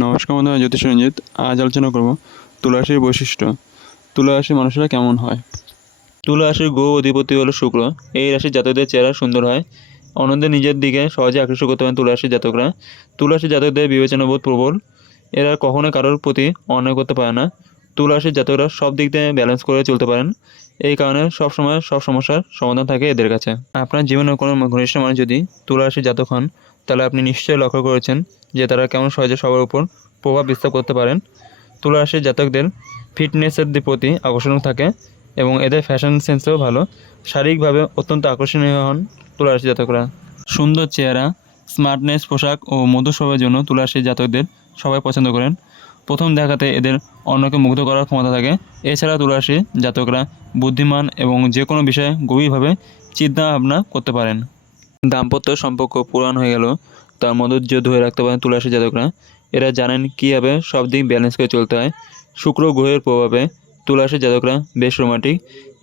নমস্কার বন্ধুরা, জ্যোতিষ রঞ্জিত। আজ আলোচনা করব তুলা রাশির বৈশিষ্ট্য। তুলা রাশির মানুষেরা কেমন হয়। তুলা রাশির গ্রহ অধিপতি হলো শুক্র। এই রাশির জাতকদের চেহারা সুন্দর হয়, অন্যদের নিজের দিকে সহজে আকর্ষণ করতে পারেন তুলা রাশির জাতকরা। তুলা রাশির জাতকদের বিবেচনাবোধ প্রবল, এরা কখনোই কারোর প্রতি অন্যায় করতে পারে না। তুলা রাশির জাতকরা সব দিক দিয়ে ব্যালেন্স করে চলতে পারেন, এই কারণে সবসময় সব সমস্যার সমাধান থাকে এদের কাছে। আপনার জীবনের কোনো ঘনিষ্ঠ মানুষ যদি তুলা রাশির জাতক হন, তাহলে আপনি নিশ্চয়ই লক্ষ্য করেছেন যে তারা কেমন সহজে সবার উপর প্রভাব বিস্তার করতে পারেন। তুলা রাশির জাতকদের ফিটনেসের প্রতি আকর্ষণ থাকে এবং এদের ফ্যাশন সেন্সও ভালো। শারীরিকভাবে অত্যন্ত আকর্ষণীয় হন তুলা রাশির জাতকরা। সুন্দর চেহারা, স্মার্টনেস, পোশাক ও মধুর স্বভাবের জন্য তুলা রাশির জাতকদের সবাই পছন্দ করেন। প্রথম দেখাতে এদের অন্যকে মুগ্ধ করার ক্ষমতা থাকে। এছাড়া তুলা রাশির জাতকরা বুদ্ধিমান এবং যে কোনো বিষয়ে গভীরভাবে চিন্তা ভাবনা করতে পারেন। দাম্পত্য সম্পর্ক পুরান হয়ে গেল তার মধুর্য ধরে রাখতে পারেন তুলা রাশির জাতকরা। এরা জানেন কীভাবে সব দিক ব্যালেন্স করে চলতে হয়। শুক্র গ্রহের প্রভাবে তুলা রাশির জাতকরা বেশ রোমান্টিক।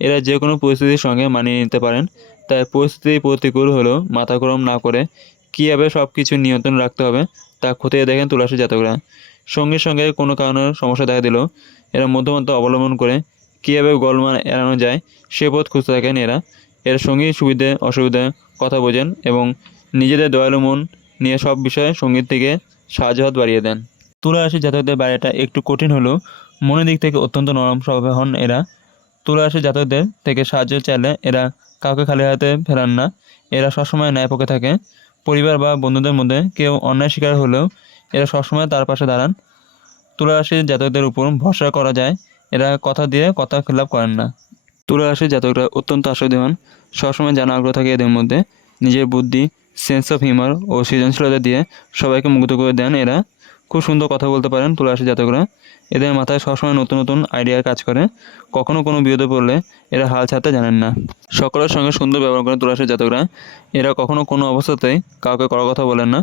এরা যে কোনো পরিস্থিতির সঙ্গে মানিয়ে নিতে পারেন। তাই পরিস্থিতি প্রতিকূল হলেও মাথা গরম না করে কীভাবে সব কিছু নিয়ন্ত্রণ রাখতে হবে তা খতিয়ে দেখেন তুলা রাশির জাতকরা। সঙ্গীর সঙ্গে কোনো কারণে সমস্যা দেখা দিলেও এরা মধ্যমতা অবলম্বন করে কীভাবে গোলমাল এড়ানো যায় সে পথ খুঁজতে থাকেন এরা। এর সঙ্গীর সুবিধে অসুবিধা কথা বোঝেন এবং নিজেদের দয়ালু মন নিয়ে সব বিষয়ে সঙ্গীত থেকে সাহায্য হাত বাড়িয়ে দেন। তুলা রাশির জাতকদের বাড়িটা একটু কঠিন হলেও মনের দিক থেকে অত্যন্ত নরম স্বভাবের হন এরা। তুলা রাশির জাতকদের থেকে সাহায্য চাইলে এরা কাউকে খালি হাতে ফেরান না। এরা সবসময় ন্যায় পক্ষে থাকে। পরিবার বা বন্ধুদের মধ্যে কেউ অন্যায় শিকার হলেও এরা সবসময় তার পাশে দাঁড়ান। তুলা রাশির জাতকদের উপর ভরসা করা যায়, এরা কথা দিয়ে কথা খেলাপ করেন না। তুলা রাশির জাতকরা অত্যন্ত আশাবাদী, সবসময় জানার আগ্রহ থাকে এদের মধ্যে। নিজের বুদ্ধি, সেন্স অফ হিউমার ও সৃজনশীলতা দিয়ে সবাইকে মুগ্ধ করে দেন এরা। খুব সুন্দর কথা বলতে পারেন তুলা রাশির জাতকরা। এদের মাথায় সবসময় নতুন নতুন আইডিয়া কাজ করে। কখনো কোনো বিপদে পড়লে এরা হাল ছাড়তে জানেন না। সকলের সঙ্গে সুন্দর ব্যবহার করেন তুলা রাশির জাতকরা। এরা কখনো কোনো অবস্থাতেই কাউকে কড়া কথা বলেন না।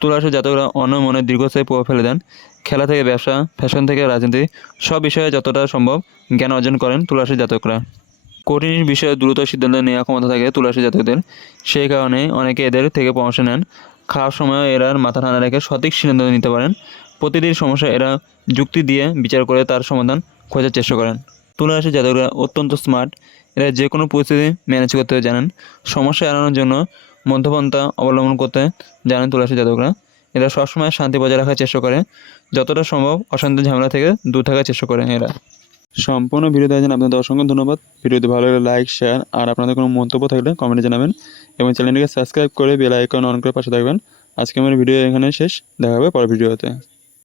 তুলা রাশির জাতকরা অন্য মনে দীর্ঘস্থায়ী প্রভাব ফেলে দেন। খেলা থেকে ব্যবসা, ফ্যাশন থেকে রাজনীতি, সব বিষয়ে যতটা সম্ভব জ্ঞান অর্জন করেন তুলা রাশির জাতকরা। কঠিন বিষয়ে দ্রুত সিদ্ধান্ত নেওয়ার ক্ষমতা থাকে তুলা রাশির জাতকদের। সেই কারণে অনেকে এদের থেকে পরামর্শ নেন। খাওয়ার সময় এরা মাথা ঠান্ডা রেখে সঠিক সিদ্ধান্ত নিতে পারেন। প্রতিদিন সমস্যা এরা যুক্তি দিয়ে বিচার করে তার সমাধান খোঁজার চেষ্টা করেন। তুলা রাশির জাতকরা অত্যন্ত স্মার্ট। এরা যে কোনো পরিস্থিতি ম্যানেজ করতে জানেন। সমস্যা এড়ানোর জন্য মধ্যপন্থা অবলম্বন করতে জানেন তুলা রাশির জাতকরা। এরা সবসময় শান্তি বজায় রাখার চেষ্টা করে। যতটা সম্ভব অশান্তি ঝামেলা থেকে দূর থাকার চেষ্টা করেন এরা। সম্পূর্ণ ভিডিও দেখার জন্য আপনাদের অসংখ্য ধন্যবাদ। ভিডিওটি ভালো লাগলে লাইক, শেয়ার আর আপনাদের কোনো মন্তব্য থাকলে কমেন্টে জানাবেন এবং চ্যানেলটিকে সাবস্ক্রাইব করে বেল আইকন অন করে পাশে থাকবেন। আজকে আমার ভিডিও এখানে শেষ। দেখা হবে পরের ভিডিওতে।